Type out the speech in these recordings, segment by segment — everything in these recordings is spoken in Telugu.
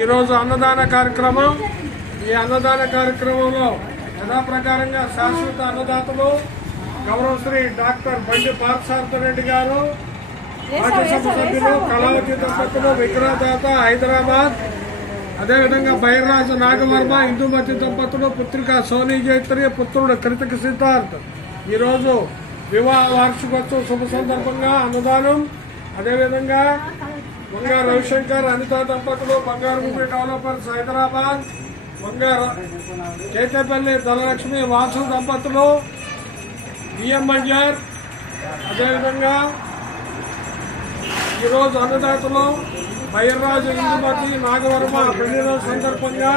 ఈరోజు అన్నదాన కార్యక్రమం. ఈ అన్నదాన కార్యక్రమంలో యథాప్రకారంగా శాశ్వత అన్నదాతలు గౌరవ శ్రీ డాక్టర్ బండి పార్థసారథి గారు, రాజ్యసభ సభ్యులు కళావతి దంపతులు, విగ్రహదాత హైదరాబాద్, అదేవిధంగా బైర్రాజు నాగవర్మ, ఇందుమతి దంపతులు, పుత్రిక సోనీ జైత్రి, పుత్రుడు కృతిక సిద్ధార్థ్ ఈరోజు వివాహ వార్షికోత్సవ శుభ సందర్భంగా అన్నదానం. అదేవిధంగా మంగా రవిశంకర్, అనిత దంపతులు, బంగారు భూమి డెవలపర్స్ హైదరాబాద్, మంగా చేతపల్లి ధనలక్ష్మి, వాసు దంపతులు, బిఎం మంజర్, అదేవిధంగా ఈరోజు అన్నదాతలు బైర్రాజు, ఇందుమతి, నాగవర్మ పెళ్లిరోజు సందర్భంగా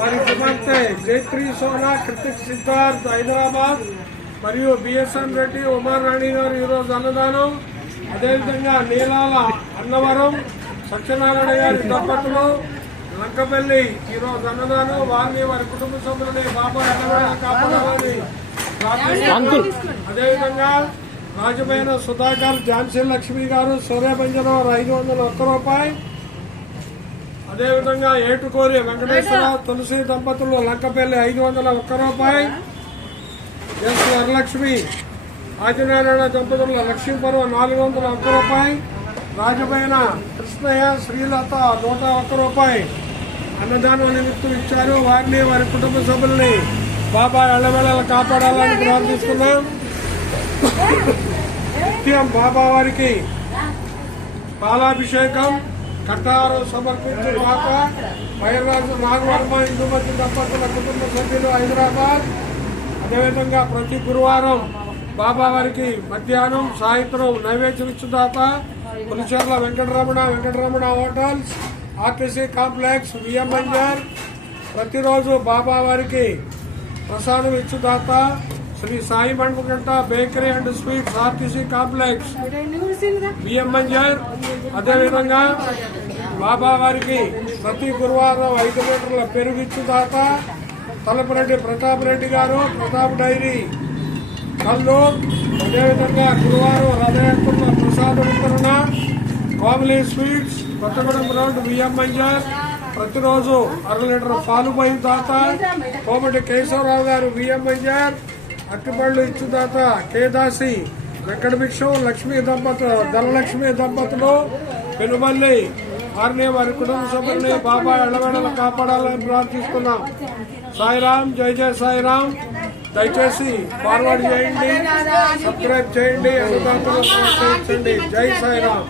వారి కుమార్తె జైత్రి సోనా, కృతిక్ సిద్ధార్థ్ హైదరాబాద్ మరియు బిఎస్ఎన్ రెడ్డి, ఉమారాణి గారు ఈరోజు అన్నదానం. అదేవిధంగా నీలాల అన్నవరం సత్యనారాయణ గారి దంపతులు లంకపల్లి ఈరోజు అన్నదానం. వారిని వారి కుటుంబ సభ్యులని బాబా కాపాడాలని అదేవిధంగా రాజమైన సుధాకర్, ఝాన్సీ లక్ష్మి గారు, సూర్యభంజనం 501 రూపాయి. అదేవిధంగా ఏటుకోరి వెంకటేశ్వర, తులసి దంపతులు లంకపల్లి 501 రూపాయి. ఎస్ వరలక్ష్మి, ఆదినారాయణ దంపతుల లక్ష్మీపురం 401 రూపాయి. రాజమైన కృష్ణయ్య, శ్రీలత 101 రూపాయి అన్నదానం నిమిత్తం ఇచ్చారు. వారిని వారి కుటుంబ సభ్యుల్ని బాబా ఎల్లవేళలా కాపాడాలని ప్రార్థిస్తున్నాం. నిత్యం బాబా వారికి పాలాభిషేకం, కట్టారు సమర్పించుగాక. బైర్రాజు నాగవర్మ, ఇందుమతి దంపతుల కుటుంబ సభ్యులు హైదరాబాద్. అదేవిధంగా ప్రతి గురువారం బాబా వారికి మధ్యాహ్నం సాయంత్రం నైవేద్యం ఇచ్చుదాత Pulicherla Venkataramana hotels, RTC complex, VM Manjar. ప్రతిరోజు బాబా వారికి ప్రసాదం ఇచ్చుదాత Shri Sai Mandaganta bakery and sweets, RTC complex, VM Manjar. అదేవిధంగా బాబా వారికి ప్రతి గురువారం 5 లీటర్ల పెరుగు ఇచ్చుదాత తలపరెడ్డి ప్రతాప్ రెడ్డి గారు, ప్రతాప్ డైరీ కల్లూరు. అదేవిధంగా గురువారం రథయాత్రలో ప్రసాద వితరణ, Komali sweets, Kothagudem road, VM Manjar. ప్రతిరోజు 1/2 లీటర్ పాలు పోయి దాత కోమటి కేశవరావు గారు, విఎం మంజర్. అట్టిపళ్ళు ఇచ్చుదాత కేదాసి, వెంకట భిక్షం, లక్ష్మీ దంపతులు, ధనలక్ష్మి దంపతులు పెనుమల్లి. వారిని వారి కుటుంబ సభ్యుల్ని బాబా ఎల్లవేళలా కాపాడాలని ప్రార్థిస్తున్నాం. సాయిరామ్, జై జై సాయిరామ్. దయచేసి ఫార్వర్డ్ చేయండి, సబ్స్క్రైబ్ చేయండి, అన్నదాతలు ప్రోత్సహించండి. జై సాయిరామ్.